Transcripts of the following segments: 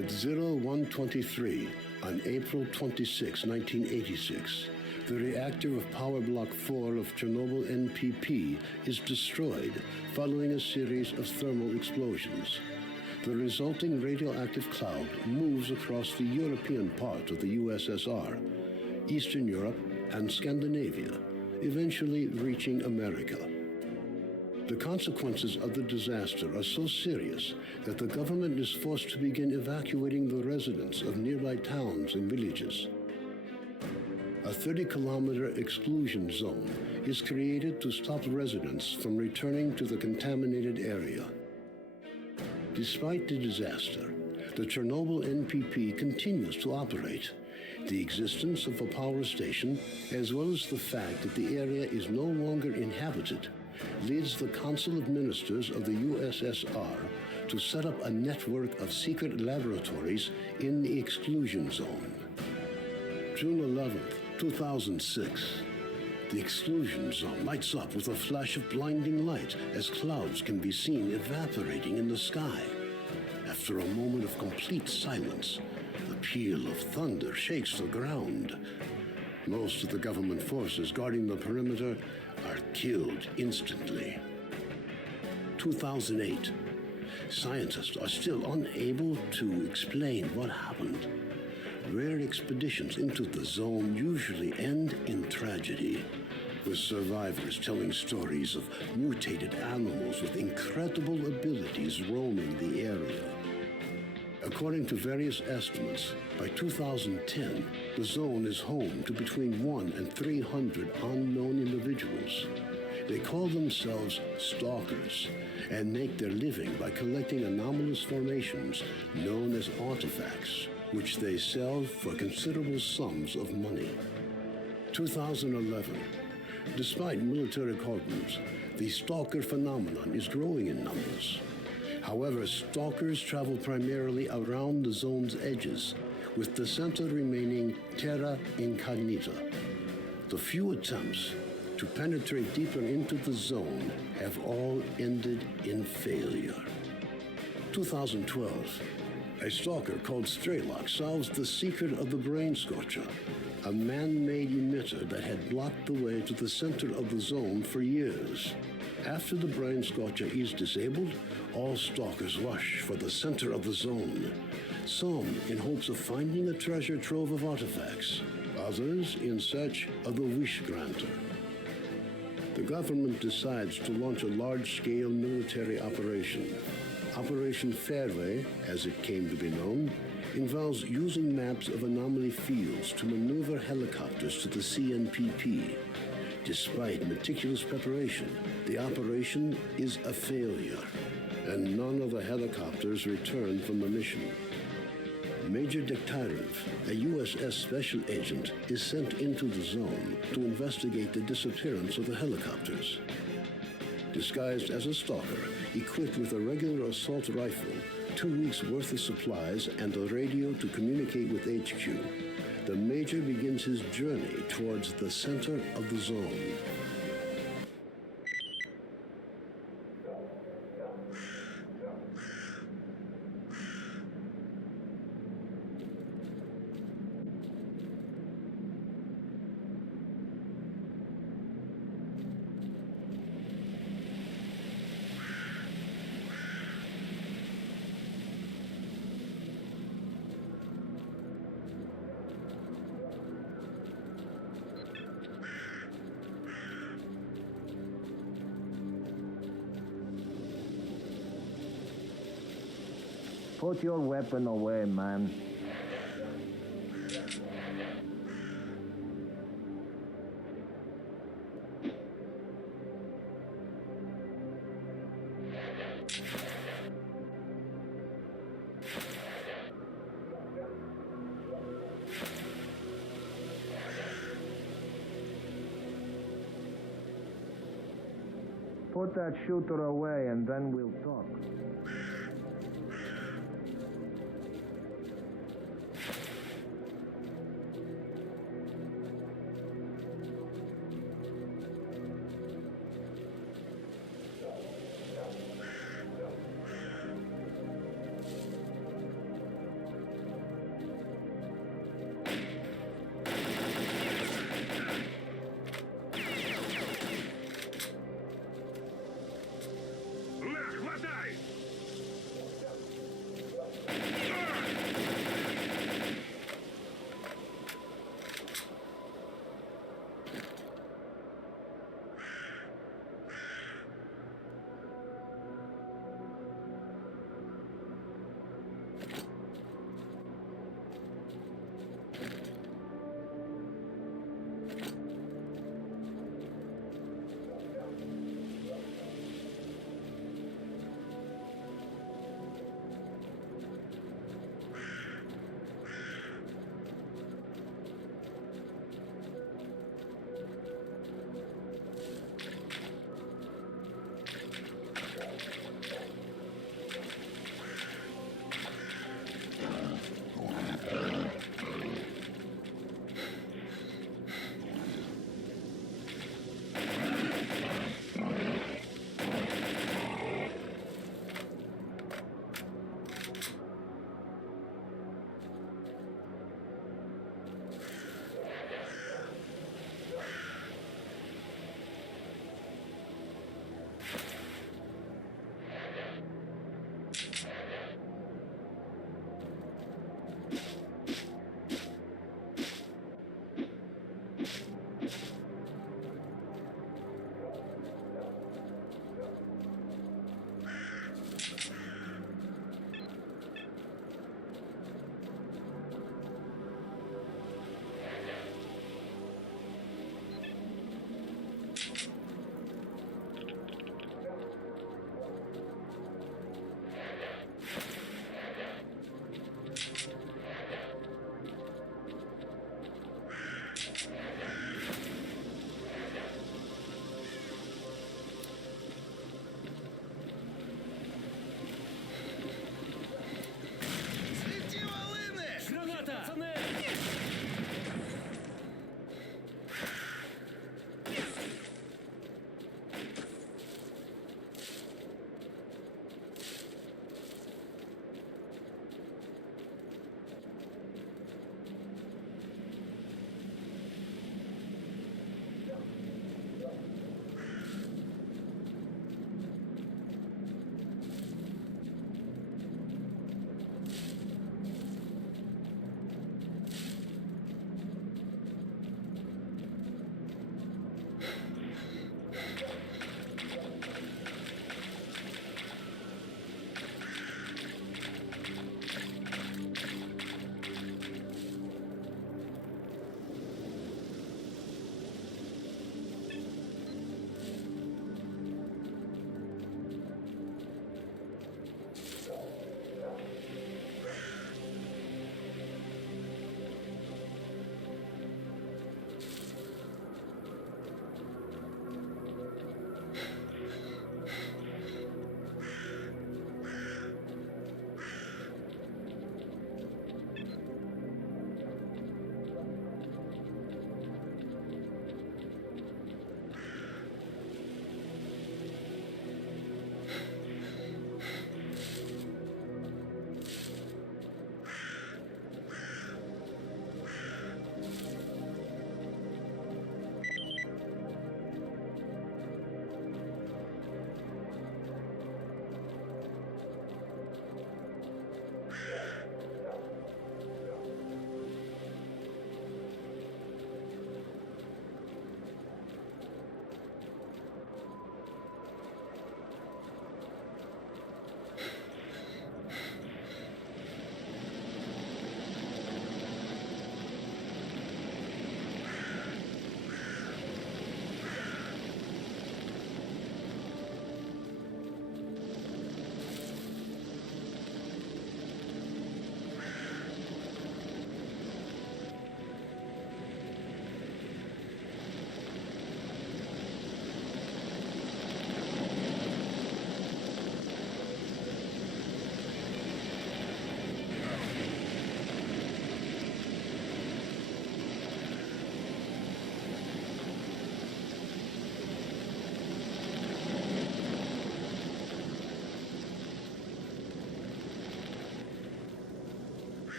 At 0123 on April 26, 1986, the reactor of Power Block 4 of Chernobyl NPP is destroyed following a series of thermal explosions. The resulting radioactive cloud moves across the European part of the USSR, Eastern Europe, and Scandinavia, eventually reaching America. The consequences of the disaster are so serious that the government is forced to begin evacuating the residents of nearby towns and villages. A 30-kilometer exclusion zone is created to stop residents from returning to the contaminated area. Despite the disaster, the Chernobyl NPP continues to operate. The existence of a power station, as well as the fact that the area is no longer inhabited, leads the Council of Ministers of the USSR to set up a network of secret laboratories in the exclusion zone. June 11, 2006. The exclusion zone lights up with a flash of blinding light as clouds can be seen evaporating in the sky. After a moment of complete silence, the peal of thunder shakes the ground. Most of the government forces guarding the perimeter are killed instantly. 2008. Scientists are still unable to explain what happened. Rare expeditions into the zone usually end in tragedy, with survivors telling stories of mutated animals with incredible abilities roaming the area. According to various estimates, by 2010, the zone is home to between 1 and 300 unknown individuals. They call themselves stalkers and make their living by collecting anomalous formations known as artifacts, which they sell for considerable sums of money. 2011. Despite military cordons, the stalker phenomenon is growing in numbers. However, stalkers travel primarily around the zone's edges, with the center remaining terra incognita. The few attempts to penetrate deeper into the zone have all ended in failure. 2012. A stalker called S.T.A.L.K.E.R solves the secret of the brain scorcher, a man-made emitter that had blocked the way to the center of the zone for years. After the brain scorcher is disabled, all stalkers rush for the center of the zone, some in hopes of finding a treasure trove of artifacts, others in search of the wish granter. The government decides to launch a large-scale military operation. Operation Fairway, as it came to be known, involves using maps of anomaly fields to maneuver helicopters to the CNPP. Despite meticulous preparation, the operation is a failure, and none of the helicopters return from the mission. Major Dektyrev, a USS special agent, is sent into the zone to investigate the disappearance of the helicopters. Disguised as a stalker, equipped with a regular assault rifle, 2 weeks' worth of supplies, and a radio to communicate with HQ, the Major begins his journey towards the center of the zone. Put your weapon away, man. Put that shooter away and then we'll talk.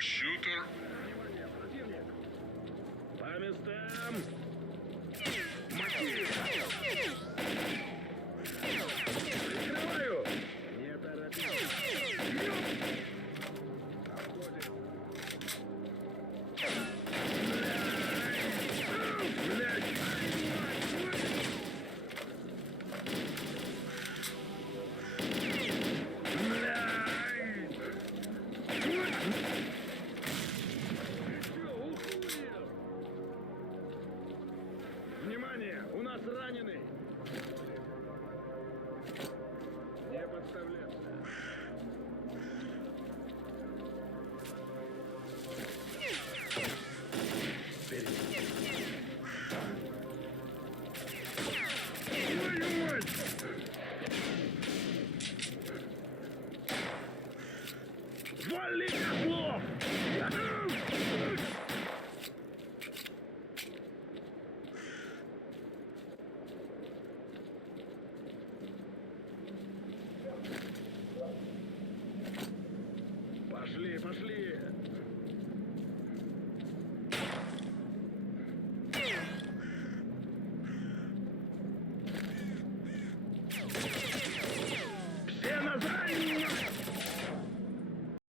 Шутер. По местам. Прикрываю. Не торопись. Обходим. Внимание! У нас раненый! Не подставляться. Твою мать! Вали котлов! Пошли, пошли!